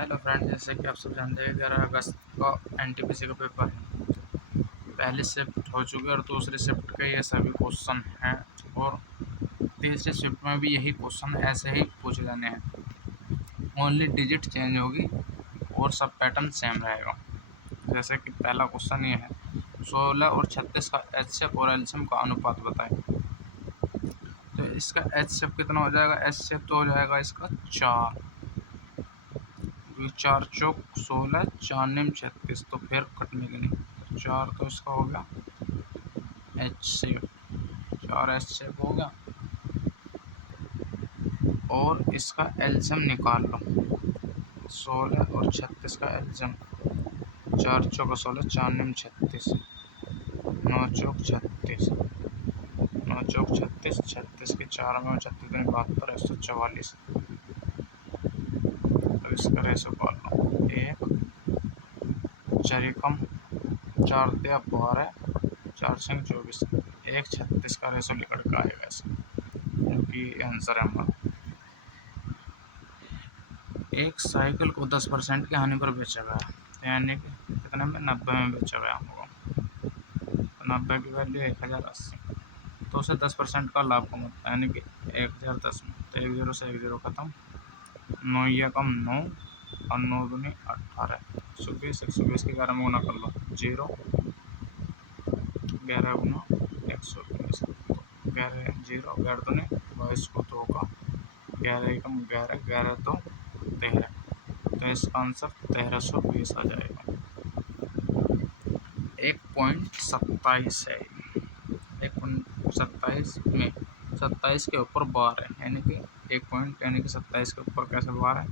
Hello friend, जैसे कि आप सब जानते हैं 11 अगस्त का एनटीपीसी का पेपर है। पहली शिफ्ट हो चुकी है और दूसरी शिफ्ट के ये सभी क्वेश्चन हैं और तीसरी शिफ्ट में भी यही क्वेश्चन ऐसे ही पूछे जाने हैं। ओनली डिजिट चेंज होगी और सब पैटर्न सेम रहेगा। जैसे कि पहला क्वेश्चन ये है, 16 और 36 का एचसीएफ और एलसीएम का अनुपात बताएं। तो इसका एचसीएफ कितना हो जाएगा? एचसीएफ तो हो जाएगा इसका 4, 4 चौक 16, 4 निम 36, तो फिर कटने के नहीं, तो 4 तो इसका हो गया एचसीएफ, 4 एचसीएफ हो गया। और इसका एलसीएम निकाल लो, 16 और 36 का एलसीएम, 4 चौक 16, 4 निम 36, 9 चौक 36, 9 चौक 36, 36 के 4 में 36 दिन 72, 144। अब इसका रेशो निकाल लो, 1 4 कम 4 दिया 12, 4 छः 24, 1 36 का रेशो निकल के आएगा इसका, क्योंकि आंसर है हमारा। एक साइकिल को 10% की हानि पर बेचा गया, यानी कि कितने में? 90 में बेचा गया होगा। तो 90 की वैल्यू 1080, तो उसे 10% का लाभ कम होता है, यानी कि 1010 में। तो 1 0 से 1 0 खत्म, 9 या कम 9 और 9 दूनी 18, 120, 120 के 11 में गुना कर लो, 0 11 गुना 120, 11 0 11 दूनी 22 को 2 का, 11 कम 11, 11 तो 13, तो इसका आंसर 1320 आ जाएगा। 1.27 है, 1.27 में 27 के ऊपर बार है, यानी कि 1 पॉइंट, यानी कि 27 के ऊपर कैसे बार है,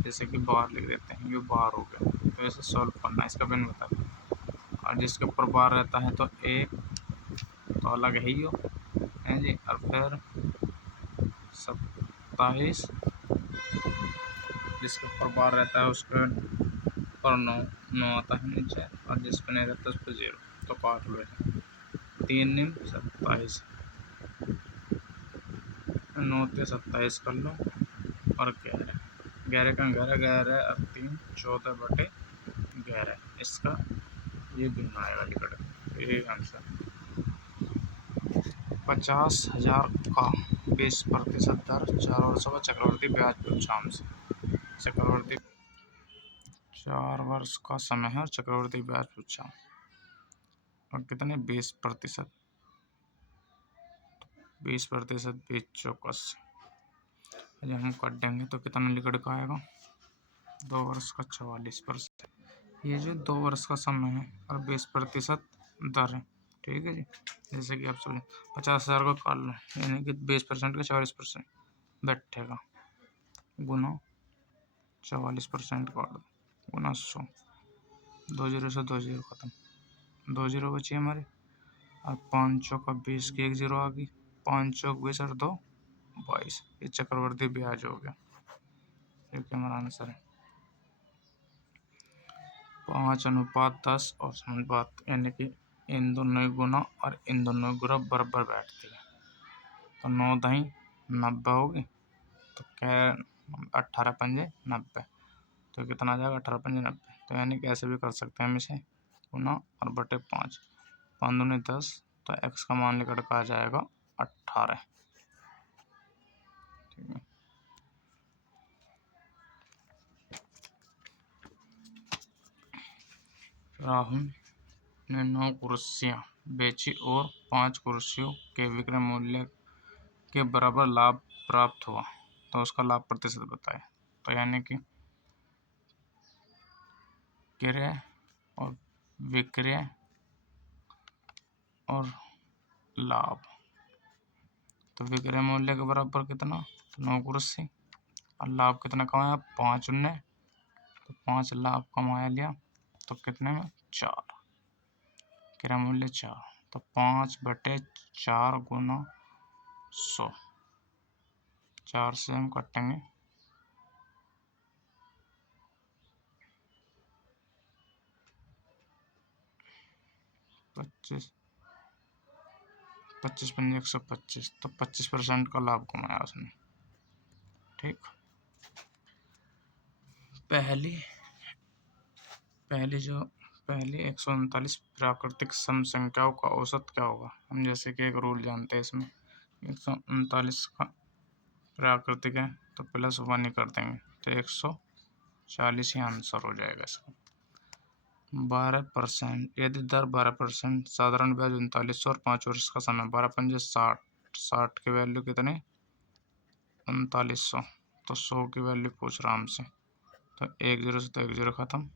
जैसे कि बार लिख देते हैं, ये बार हो गया। तो ऐसे सॉल्व करना, इसका बिन बता दो। और जिसके ऊपर बार रहता है तो एक तो अलग है ही हो, है जी। और फिर 27 जिसके ऊपर बार रहता है उसके ऊपर 9 आता है नीचे, और जिस पर नहीं रहता उस पर 0, तो काट लो। 3 निम 27, 9 से 27 कर लो, और 11, 11 का 11, 11 और 3 14/11, इसका ये बिन आएगा टिकट। ये आंसर 50,000 का 20% दर 4 वर्षों का चक्रवृद्धि ब्याज पूछांश। चक्रवृद्धि 4 वर्ष का समय है और चक्रवृद्धि ब्याज पूछा, और कितने? 20%, 20%, 20 चौक 80। जब हम काट देंगे तो कितना निकट का आएगा? 2 वर्ष का 44%। ये जो 2 वर्ष का समय है और 20% दर है, ठीक है जी। जैसे कि आप समझ 50,000 को काट लो, यानी कि 20% का 44% बैठेगा, गुना 44% काट दो, गुना 100, 2 0 से 2 0 खत्म, 2 0 बची हमारे, और 5 चौक 20 की 1 0 आ गई, 5 चौक 20 और 2 22, ये चक्रवृद्धि ब्याज हो गया, क्योंकि हमारा आंसर है 5:10 और अनुपात, यानी कि इन दोनों गुना और इन दोनों गुना बराबर बैठती है। तो 9 दही 90 होगी, तो क्या 18 पंजे 90, तो कितना आ जाएगा? 18 पंजे 90। तो यानी कि ऐसे भी कर सकते हैं हम इसे, गुना और बटे 5, 5 दूनी 10, तो x का मान निकट का आ जाएगा 18, ठीक है। राहुल ने 9 कुर्सियां बेची और 5 कुर्सियों के विक्रय मूल्य के बराबर लाभ प्राप्त हुआ, तो उसका लाभ प्रतिशत बताए। तो यानी कि क्रय और विक्रय और लाभ, तो विक्रय मूल्य के बराबर कितना? 9 कुर्सी, और लाभ कितना कमाया? 5 उनने, तो 5 लाभ कमाया लिया, तो कितने में? 4, क्रय मूल्य 4, तो 5/4 गुना 100, 4 से हम काटेंगे, 25 पंजे 125, तो 25% का लाभ कमाया उसने, ठीक। पहली 139 प्राकृतिक सम संख्याओं का औसत क्या होगा। हम जैसे कि एक रूल जानते हैं इसमें 139 का प्राकृतिक है तो +1 ही कर देंगे तो 140 ही आंसर हो जाएगा इसका। 12%, यदि दर 12%, साधारण ब्याज 39 और 5 वर्ष का समय, 12×5 60 की वैल्यू कितने 3900, तो 100 की वैल्यू पूछ रहा हमसे, तो 1 0 से तो 1 0 खत्म,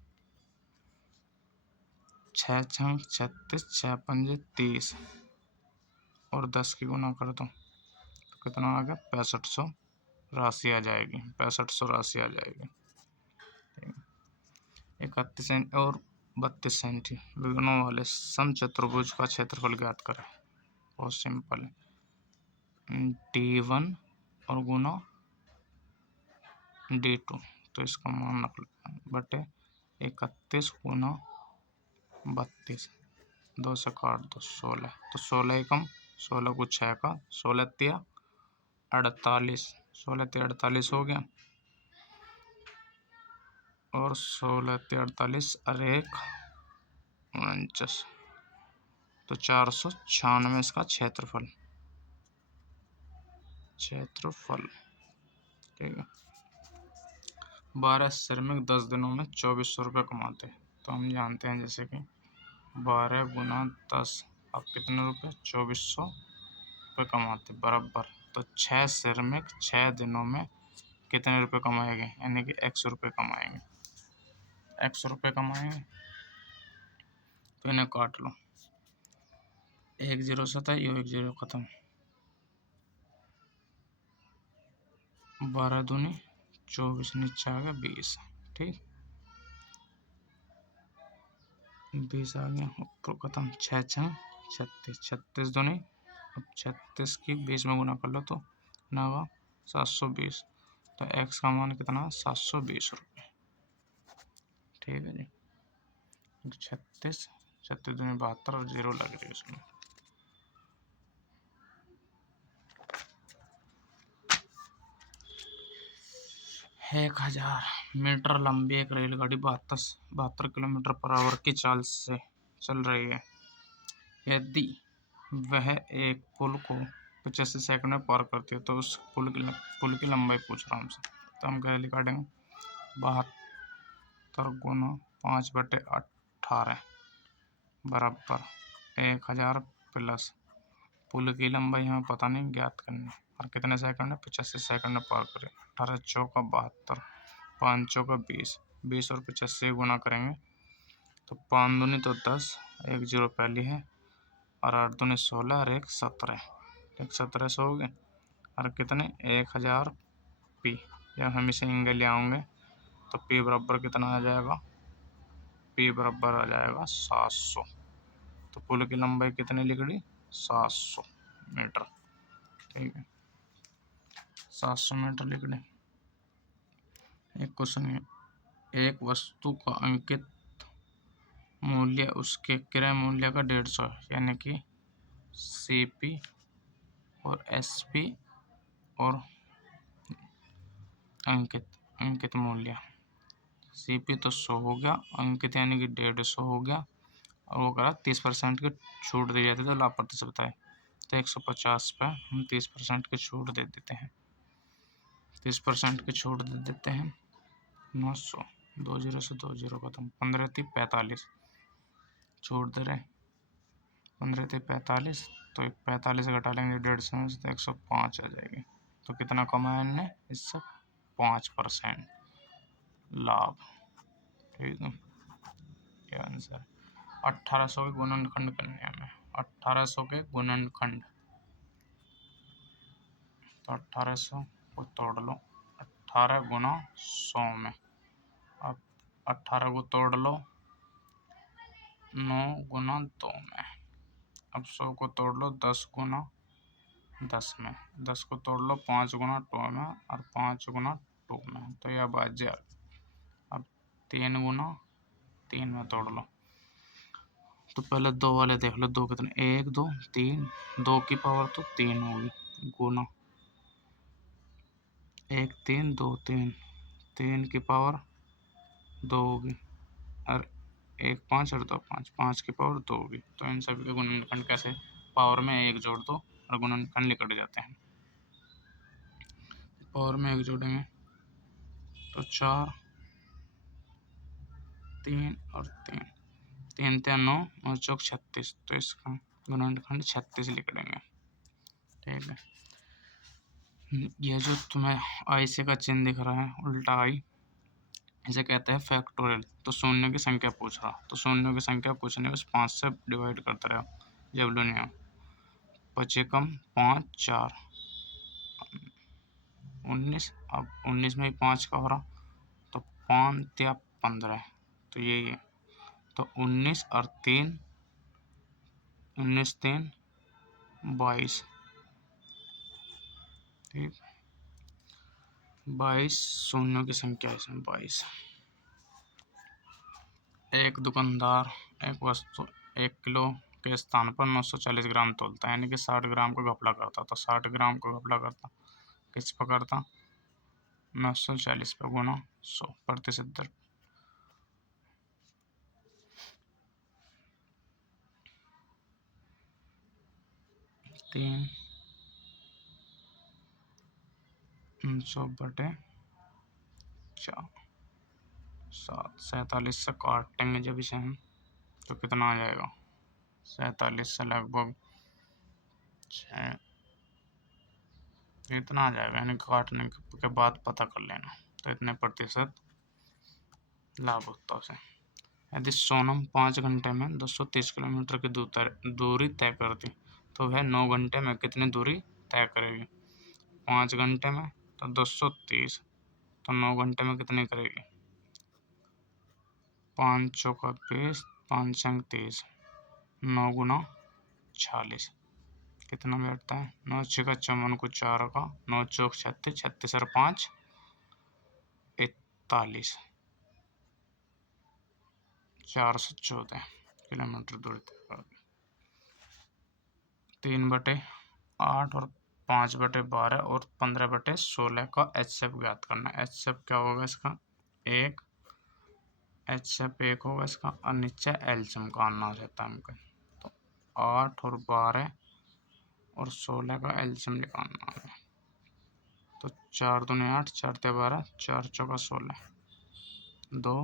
6 6 36, 6 5 30 और 10 की गुना कर दो तो कितना आ गया 6500 राशि आ जाएगी, 6500 राशि आ जाएगी। 31 सेंट और 32 सेंट विघ्नों वाले समचतुर्भुज का क्षेत्रफल ज्ञात करें। बहुत सिंपल है, D1 और गुना D2, तो इसका मान रख बटे 31 गुना 32, 2 से काट दो 16, तो 16 एकम 16 को 6 का 16 तिया 48, 16 तिया 48 हो गया और 16 तिया 48 अरे 49, तो 496 इसका क्षेत्रफल ठीक है। 12 श्रमिक 10 दिनों में 2400 रुपये कमाते, तो हम जानते हैं जैसे कि 12 गुना 10 अब कितने रुपये 2400 रुपये कमाते बराबर, तो 6 श्रमिक 6 दिनों में कितने रुपये कमाएंगे, यानी कि 100 रुपये कमाएंगे, 100 रुपये कमाएंगे, तो इन्हें काट लो, 1 0 से था ये 1 0 खत्म, 12 दूनी 24 नीचे आ गया 20, ठीक 20 आ गया ऊपर खत्म, 6 6 36, 36 दूनी अब 36 की 20 में गुना कर लो तो ना 720, तो x का मान कितना 720 रुपये, ठीक है जी। 36 36 दूनी 72 और 0 लग रही है उसमें। एक 1000 मीटर लंबी एक रेलगाड़ी 72 किलोमीटर पर आवर की चाल से चल रही है, यदि वह एक पुल को 85 सेकंड में पार करती है तो उस पुल की लंबाई पूछ रहा हमसे, तो हम क्या निकालेंगे 72 गुना 5/18 बराबर 1000 प्लस पुल की लंबाई हमें पता नहीं ज्ञात करनी और कितने सेकंड है 85 सेकंड में पार करें, 18 चौका 72, 5 चौका 20, 20 और 85 गुना करेंगे तो 5 दूनी तो 10, 1 0 पहली है और 8 दूनी 16 और 1 17, 1700 हो गए और कितने 1000 पी, जब हम इसे एंगल ले आएंगे तो पी बराबर कितना आ जाएगा, पी बराबर आ जाएगा 700, तो पुल की लंबाई कितनी लिख ली 700 मीटर, ठीक है 700 मीटर लिख लें। एक क्वेश्चन है, एक वस्तु का अंकित मूल्य उसके क्रय मूल्य का 150 यानी कि CP और SP और अंकित मूल्य, CP तो 100 हो गया, अंकित यानी कि 150 हो गया और वो करा 30% की छूट दी जाती है तो लाभ प्रतिशत बताए, तो 150 पे हम 30% की छूट दे देते हैं, 30% की छूट दे देते हैं 900, 2 0 से 2 0 खत्म, 15 थी 45 छूट दे रहे 15 थी 45, तो 45 घटा लेंगे 150 में से तो 105 आ जाएगी, तो कितना कमाया इनने इससे 5% लाभ, ठीक है ये आंसर। 1800 के गुणनखंड करने हैं हमें, 1800 के गुणनखंड, तो 1800 को तोड़ लो 18 गुना 100 में, अब 18 को तोड़ लो 9 गुना 2 में, अब 100 को तोड़ लो 10 गुना 10 में, 10 को तोड़ लो 5 गुना 2 में और 5 गुना 2 में, तो यह भाज्य, अब 3 गुना 3 में तोड़ लो, तो पहले 2 वाले देख लो 2 कितने 1 2 3, 2 की पावर तो 3 होगी गुना 1 3 2 3, 3 की पावर 2 होगी, और 1 5 और 2 5, 5 की पावर 2 होगी। तो इन सभी के गुणनखंड कैसे, पावर में 1 जोड़ दो और गुणनखंड लिखट जाते हैं। पावर में 1 जोड़ेंगे तो 4, 3 और 3, 3 3 9, 9 चौक 36, तो इसका गुणनखंड 36 लिख देंगे। ठीक है, यह जो तुम्हें आई से का चिन्ह दिख रहा है उल्टा आई, इसे कहते हैं फैक्टोरियल। तो शून्य की संख्या पूछ रहा, तो शून्य की संख्या पूछने बस 5 से डिवाइड करते रहो जब दुनिया 5 कम 5 4 19, अब 19 में 5 का हो रहा, तो 5 या 15, तो यही है। तो 19 और 3, 19 3 22, ठीक, 22 शून्यों की संख्या है इसमें 22। एक दुकानदार एक वस्तु 1 किलो के स्थान पर 940 ग्राम तोलता है, यानी कि 60 ग्राम का घपला करता। तो 60 ग्राम का घपला करता किस पर करता, 940 पर गुना 100 प्रतिशत दर। 3 100 बटे 4, 7, 47 से काटेंगे जब इसे हम, तो कितना आ जाएगा, 47 से लगभग 6, इतना आ जाएगा, यानी काटने के बाद पता कर लेना। तो इतने प्रतिशत लाभ होता है उसे। यदि सोनम 5 घंटे में 230 किलोमीटर की दूरी तय करती, तो वह 9 घंटे में कितनी दूरी तय करेगी। 5 घंटे में तो 230, तो 9 घंटे में कितनी करेगी, 5 चौका 20, 5 संग 30, 9 गुना 46, कितना बैठता है, 9 छक्का 54 को 4 का, 9 चौक 36, 36 और 5 41, 414 किलोमीटर दूरी तय करती। 3/8 और 5/12 और 15/16 का HCF ज्ञात करना है। HCF क्या होगा इसका, 1 HCF 1 होगा इसका, और नीचे एलसीएम का आना रहता है हमको। तो 8 और 12 और 16 का एलसीएम निकालना है। तो 4 दूनी 8, 4 ते 12, 4 चौका 16, 2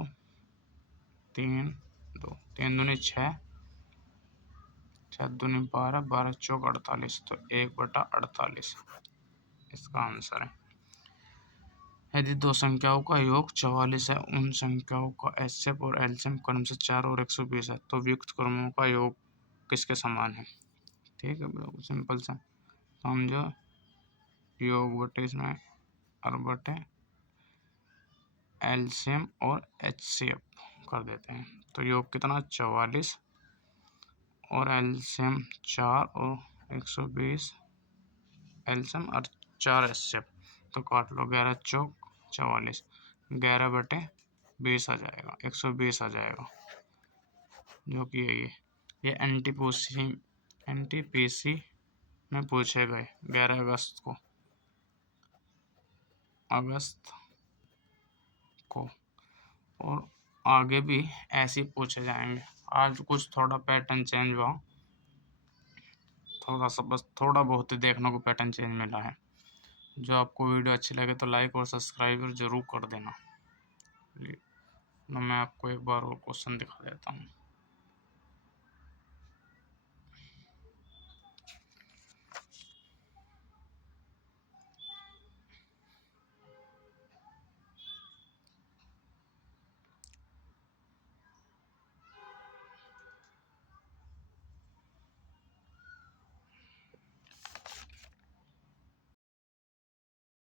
3 2, 3 दूनी 6, 6 दूनी 12, 12 चौक 48, तो 1/48 इसका आंसर है। यदि दो संख्याओं का योग 44 है, उन संख्याओं का एचसीएफ और एलसीएम क्रम से 4 और 120 है, तो वियुक्त क्रमों का योग किसके समान है। ठीक है, बिल्कुल सिंपल सा। तो हम जो योग बटे इसमें और बटे एलसीएम और एचसीएफ कर देते हैं। तो योग कितना, 44 और एलसीएम 4 और 120 एलसीएम और 4 एचसीएफ, तो काट लो, 11 चौक 44, 11/20 आ जाएगा, 120 आ जाएगा, जो कि यही है। ये एनटीपीसी में पूछे गए 11 अगस्त को, और आगे भी ऐसे ही पूछे जाएंगे। आज कुछ थोड़ा पैटर्न चेंज हुआ, थोड़ा सा, बस थोड़ा बहुत ही देखने को पैटर्न चेंज मिला है। जो आपको वीडियो अच्छी लगे तो लाइक और सब्सक्राइब जरूर कर देना। मैं आपको एक बार और क्वेश्चन दिखा देता हूँ।